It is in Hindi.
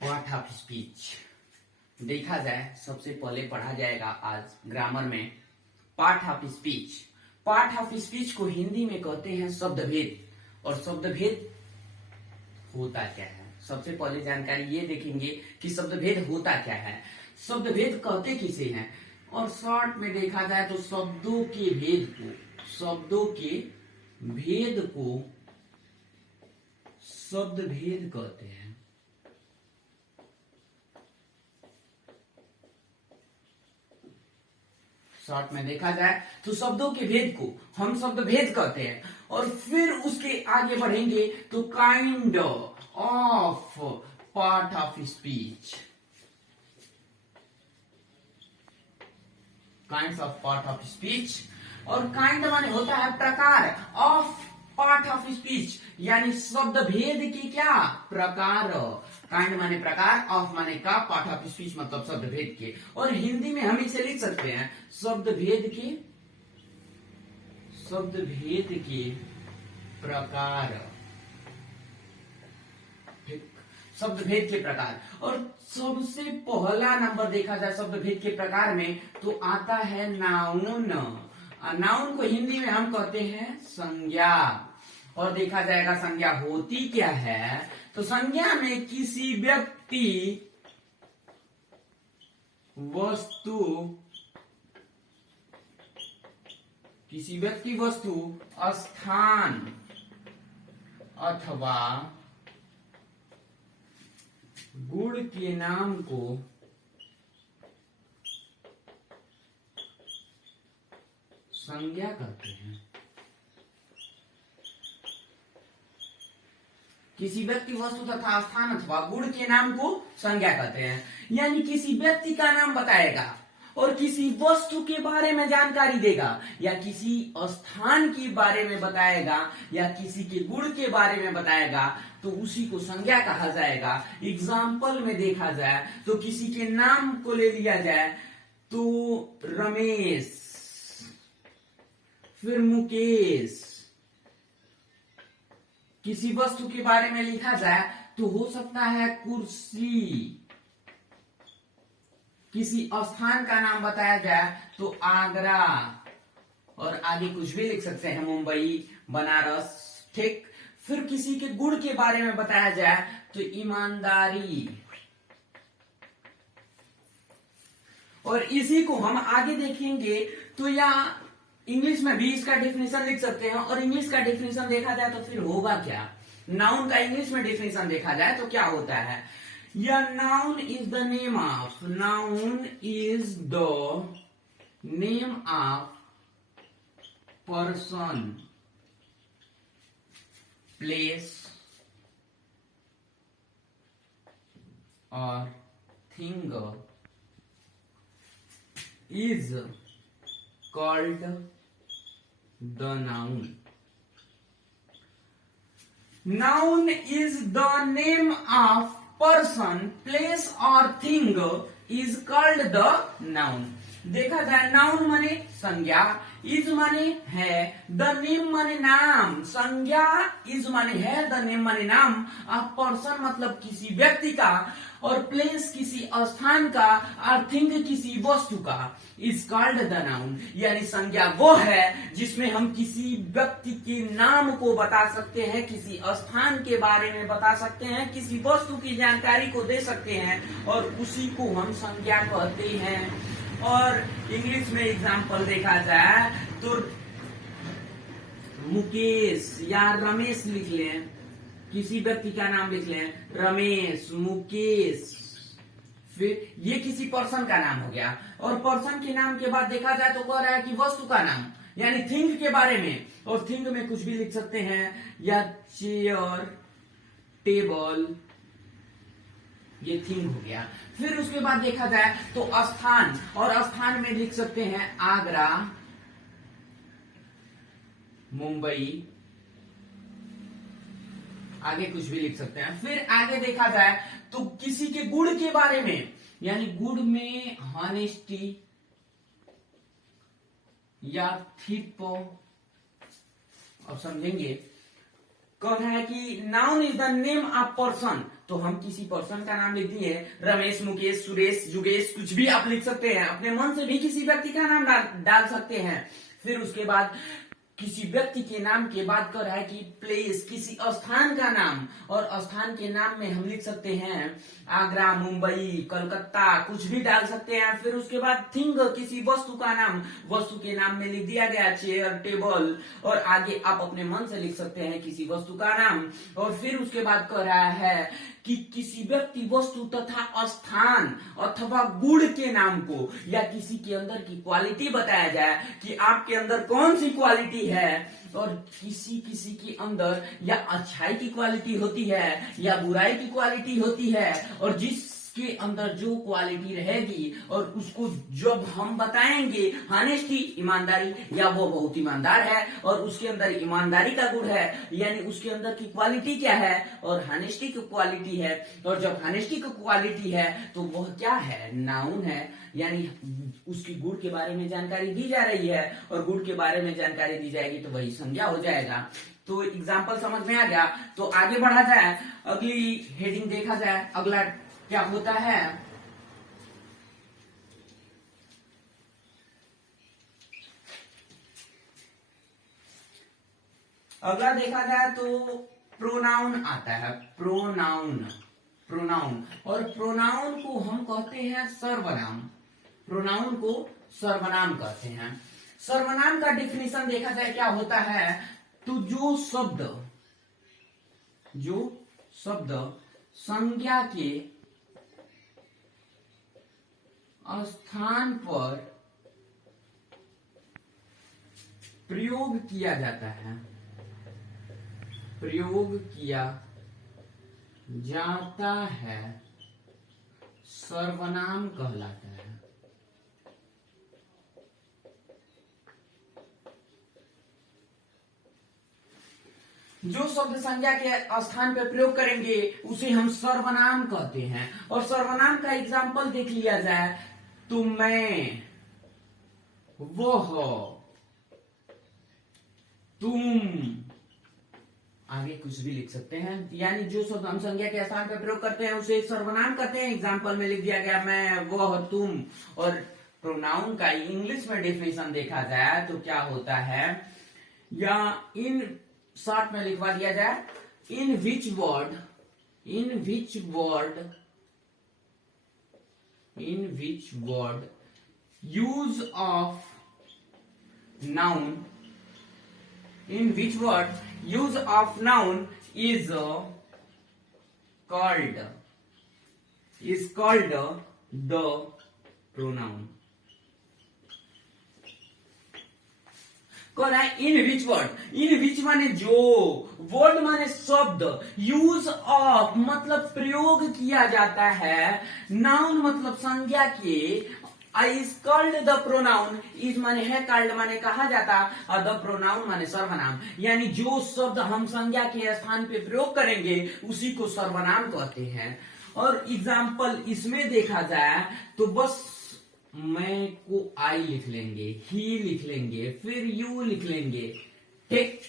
पार्ट ऑफ स्पीच देखा जाए, सबसे पहले पढ़ा जाएगा आज ग्रामर में part of speech. Part of speech को हिंदी में कहते हैं शब्दभेद। और शब्दभेद होता क्या है, सबसे पहले जानकारी ये देखेंगे कि शब्दभेद होता क्या है, शब्दभेद कहते किसे हैं। और शॉर्ट में देखा जाए तो शब्दों के भेद को शब्दभेद कहते हैं। शॉर्ट में देखा जाए तो शब्दों के भेद को हम शब्द भेद कहते हैं। और फिर उसके आगे बढ़ेंगे तो kind of part of speech, kind of part of speech. और काइंड माने होता है प्रकार, ऑफ पार्ट ऑफ स्पीच यानी शब्द भेद की क्या प्रकार। काइंड माने प्रकार, ऑफ माने का, पार्ट ऑफ स्पीच मतलब शब्द भेद के। और हिंदी में हम इसे लिख सकते हैं शब्द भेद के प्रकार। ठीक, शब्द भेद के प्रकार। और सबसे पहला नंबर देखा जाए शब्द भेद के प्रकार में तो आता है नाउन। नाउन को हिंदी में हम कहते हैं संज्ञा। और देखा जाएगा संज्ञा होती क्या है, तो संज्ञा में किसी व्यक्ति, वस्तु, स्थान अथवा गुण के नाम को संज्ञा कहते हैं। किसी व्यक्ति, वस्तु तथा स्थान अथवा गुण के नाम को संज्ञा कहते हैं। यानी किसी व्यक्ति का नाम बताएगा और किसी वस्तु के बारे में जानकारी देगा, या किसी स्थान के बारे में बताएगा, या किसी के गुण के बारे में बताएगा, तो उसी को संज्ञा कहा जाएगा। एग्जाम्पल में देखा जाए तो किसी के नाम को ले लिया जाए तो रमेश, फिर मुकेश। किसी वस्तु के बारे में लिखा जाए तो हो सकता है कुर्सी। किसी स्थान का नाम बताया जाए तो आगरा, और आगे कुछ भी लिख सकते हैं, मुंबई, बनारस। ठीक, फिर किसी के गुण के बारे में बताया जाए तो ईमानदारी। और इसी को हम आगे देखेंगे तो या इंग्लिश में भी इसका डेफिनेशन लिख सकते हैं। और इंग्लिश का डेफिनेशन देखा जाए तो फिर होगा क्या, नाउन का इंग्लिश में डेफिनेशन देखा जाए तो क्या होता है, या noun is the name of, person, place और thing is called the noun. Noun is the name of person, place or thing is called the noun. देखा जाए नाउन माने संज्ञा, इज माने है, द नेम माने नाम। संज्ञा इज माने है, द नेम माने नाम, पर्सन मतलब किसी व्यक्ति का, और प्लेस किसी स्थान का, और थिंग किसी वस्तु का, इज कॉल्ड द नाउन। यानी संज्ञा वो है जिसमें हम किसी व्यक्ति के नाम को बता सकते हैं, किसी स्थान के बारे में बता सकते हैं, किसी वस्तु की जानकारी को दे सकते हैं, और उसी को हम संज्ञा कहते हैं। और इंग्लिश में एग्जाम्पल देखा जाए तो मुकेश या रमेश लिख लें, किसी व्यक्ति का नाम लिख लें, रमेश, मुकेश। फिर ये किसी पर्सन का नाम हो गया। और पर्सन के नाम के बाद देखा जाए तो कह रहा है कि वस्तु का नाम, यानी थिंग के बारे में। और थिंग में कुछ भी लिख सकते हैं, या चेयर, टेबल, ये थिंग हो गया। फिर उसके बाद देखा जाए तो स्थान, और स्थान में लिख सकते हैं आगरा, मुंबई, आगे कुछ भी लिख सकते हैं। फिर आगे देखा जाए तो किसी के गुण के बारे में, यानी गुण में हॉनेस्टी या थिप, अब समझेंगे कौन है कि noun is the name of person, तो हम किसी पर्सन का नाम लिख दिए, रमेश, मुकेश, सुरेश, जुगेश, कुछ भी आप लिख सकते हैं, अपने मन से भी किसी व्यक्ति का नाम डाल सकते हैं। फिर उसके बाद किसी व्यक्ति के नाम के बाद कर है कि प्लेस, किसी स्थान का नाम, और स्थान के नाम में हम लिख सकते हैं आगरा, मुंबई, कलकत्ता, कुछ भी डाल सकते हैं। फिर उसके बाद थिंग, किसी वस्तु का नाम, वस्तु के नाम में लिख दिया गया चेयर, टेबल, और आगे आप अपने मन से लिख सकते हैं किसी वस्तु का नाम। और फिर उसके बाद कह रहा है कि किसी व्यक्ति, वस्तु तथा स्थान अथवा गुण के नाम को या किसी के अंदर की क्वालिटी बताया जाए कि आपके अंदर कौन सी क्वालिटी है, और किसी किसी के अंदर या अच्छाई की क्वालिटी होती है या बुराई की क्वालिटी होती है, और जिसके अंदर जो क्वालिटी रहेगी और उसको जब हम बताएंगे हानेस्टी, ईमानदारी, या वो बहुत ईमानदार है और उसके अंदर ईमानदारी का गुण है, यानी उसके अंदर की क्वालिटी क्या है, और हानेस्टी की क्वालिटी है, और जब हानेस्टी की क्वालिटी है तो वह क्या है, नाउन है, यानी उसकी गुण के बारे में जानकारी दी जा रही है, और गुण के बारे में जानकारी दी जाएगी तो वही संज्ञा हो जाएगा। तो एग्जाम्पल समझ में आ गया। तो आगे बढ़ा जाए, अगली हेडिंग देखा जाए, अगला क्या होता है। अगला देखा जाए तो प्रोनाउन आता है, प्रोनाउन, और प्रोनाउन को हम कहते हैं सर्वनाम, प्रोनाउन को सर्वनाम कहते हैं। सर्वनाम का डिफिनीशन देखा जाए क्या होता है, तो जो शब्द संज्ञा के स्थान पर प्रयोग किया जाता है, सर्वनाम कहलाता है। जो शब्द संज्ञा के स्थान पर प्रयोग करेंगे उसे हम सर्वनाम कहते हैं। और सर्वनाम का एग्जाम्पल देख लिया जाए तो मैं, वह, तुम, आगे कुछ भी लिख सकते हैं, यानी जो शब्द हम संज्ञा के स्थान पर प्रयोग करते हैं उसे एक सर्वनाम कहते हैं। एग्जाम्पल में लिख दिया गया मैं, वह, तुम। और प्रोनाउन का इंग्लिश में डेफिनेशन देखा जाए तो क्या होता है, या इन शॉर्ट में लिखवा दिया जाए, in which word use of noun is called the pronoun। कौन है, इन विच माने जो, वर्ड माने शब्द, यूज ऑफ मतलब प्रयोग किया जाता है, नाउन मतलब संज्ञा के, is called the pronoun, is माने है, कॉल्ड माने कहा जाता, और द प्रोनाउन माने सर्वनाम, यानी जो शब्द हम संज्ञा के स्थान पे प्रयोग करेंगे उसी को सर्वनाम कहते हैं। और एग्जाम्पल इसमें देखा जाए तो बस मैं को आई लिख लेंगे, ही लिख लेंगे, फिर यू लिख लेंगे, ठीक।